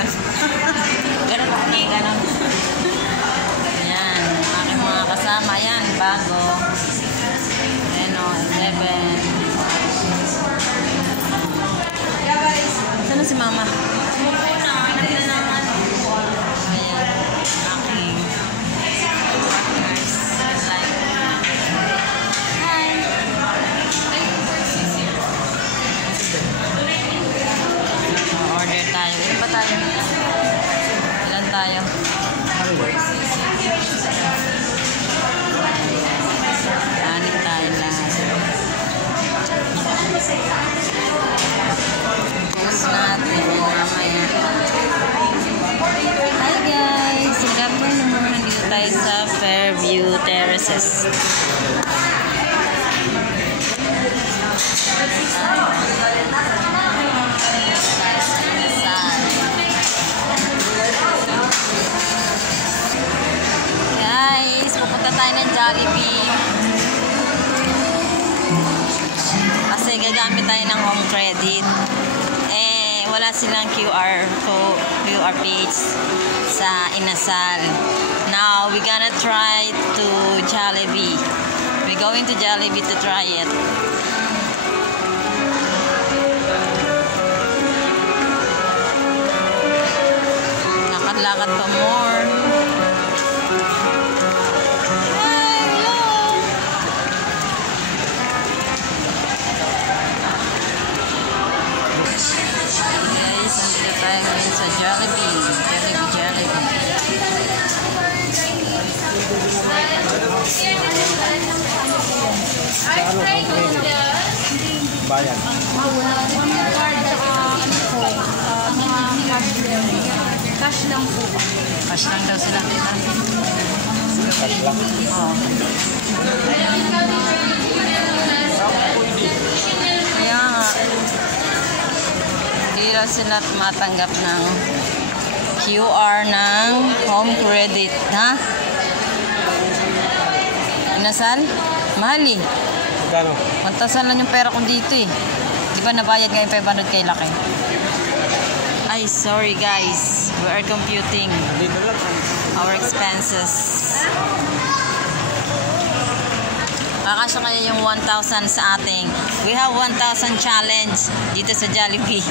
yun. Ganun kami, ganun. Ayan, aking mga kasama. Ayan, bago. Ayan o, 11. Saan si mama? Ilan tayo? Anim tayo lahat. Post natin mamaya. Hi guys! Good afternoon. Nandito tayo sa Fairview Terraces. Pupunta tayo ng Jollibee kasi gagamit tayo ng home credit. Eh, wala silang QR page sa Inasal. Now, we're gonna try to Jollibee. We're going to Jollibee to try it. Lakad-lakad pa more. Sa Jollibee. Bayan. Cash lang po. Cash lang daw sila. Cash lang? Oo. Kaya nga. Hindi daw sila matanggap ng QR ng home credit. Ha? Inasal? Mahal eh. Gano? 1,000 lang yung pera ko dito eh. Di ba nabayad ngayon 500 kay Laki? Ay, sorry guys. We are computing our expenses. Kakasya kaya yung 1,000 sa ating. We have 1,000 challenge dito sa Jollibee.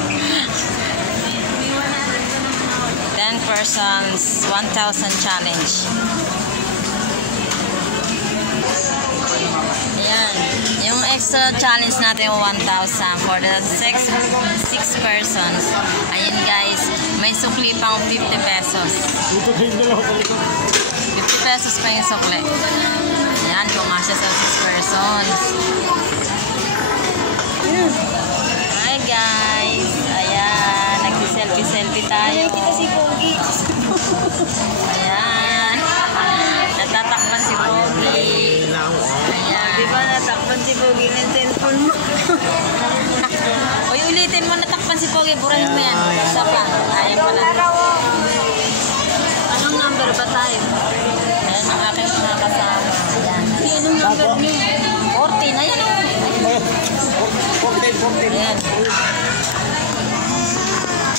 10 persons, 1,000 challenge. Ayan. Yung extra challenge natin 1,000 for the 6 persons. Ayan guys, may sukli pang 50 pesos. 50 pesos pa yung sukli. Ayan, kumasya sa 6 persons. Hi guys. Ayan, nagsi-selfie tayo. Kita si Pogi. Ayan. Natatakpan si Pogi. Ayan. Diba natakpan si Pogi ng cellphone mo? Uy, ulitin mo, natakpan si Pogi. Burahin mo yan. Isa pa. Ayan pala. Anong number ba tayo? Ayan ang aking mga kasama. Ayan. Anong number niyo? 14. Ayan o. 14. Ayan.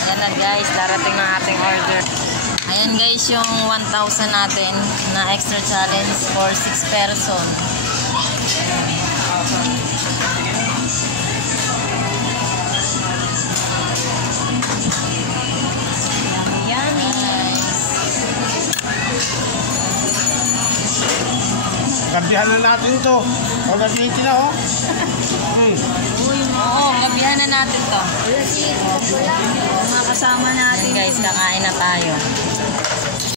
Ayan na guys. Darating ng ating order. Ayan guys yung 1,000 natin na extra challenge for 6 person. Gabihan na natin to. O, nag-80 na, oh. Oo, gabihan na natin to. Wala si mga kasama natin. Ayan guys, kakain na tayo.